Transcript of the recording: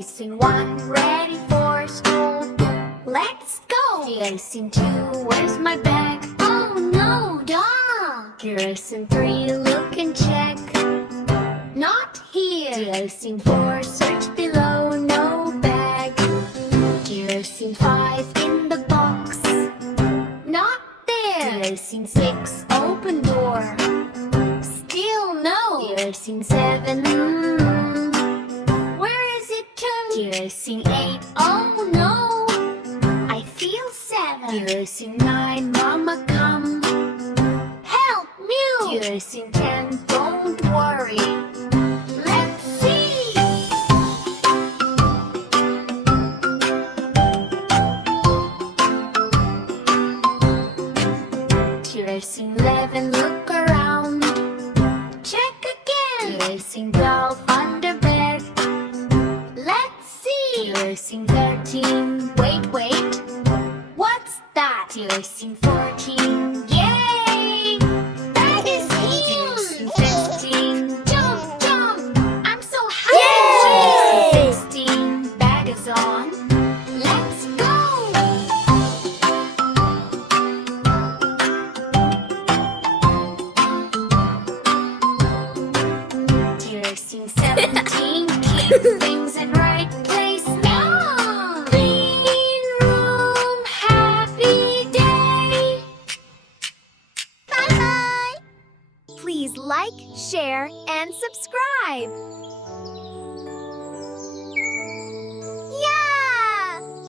Scene 1, ready for school. Let's go! Scene 2, where's my bag? Oh no, dog! Scene 3, look and check. Not here! Scene 4, search below, no bag. Scene 5, in the box. Not there! Scene 6, open door. Still no! Scene 7, where is it turned? Scene 8, oh no! I feel 7. Scene 9, Mama come. Help, Mew! Scene 10, don't worry. Let's see! Scene 11, look around. Check again. Scene 12, under bed. Let's see. Scene 13, wait. What's that? Scene 14, yay! That is him! Scene 15, jump! I'm so happy! Scene 16, bag is on. Let's go! Scene 17, keep things in right place now. Clean room, happy day. Bye-bye. Please like, share, and subscribe.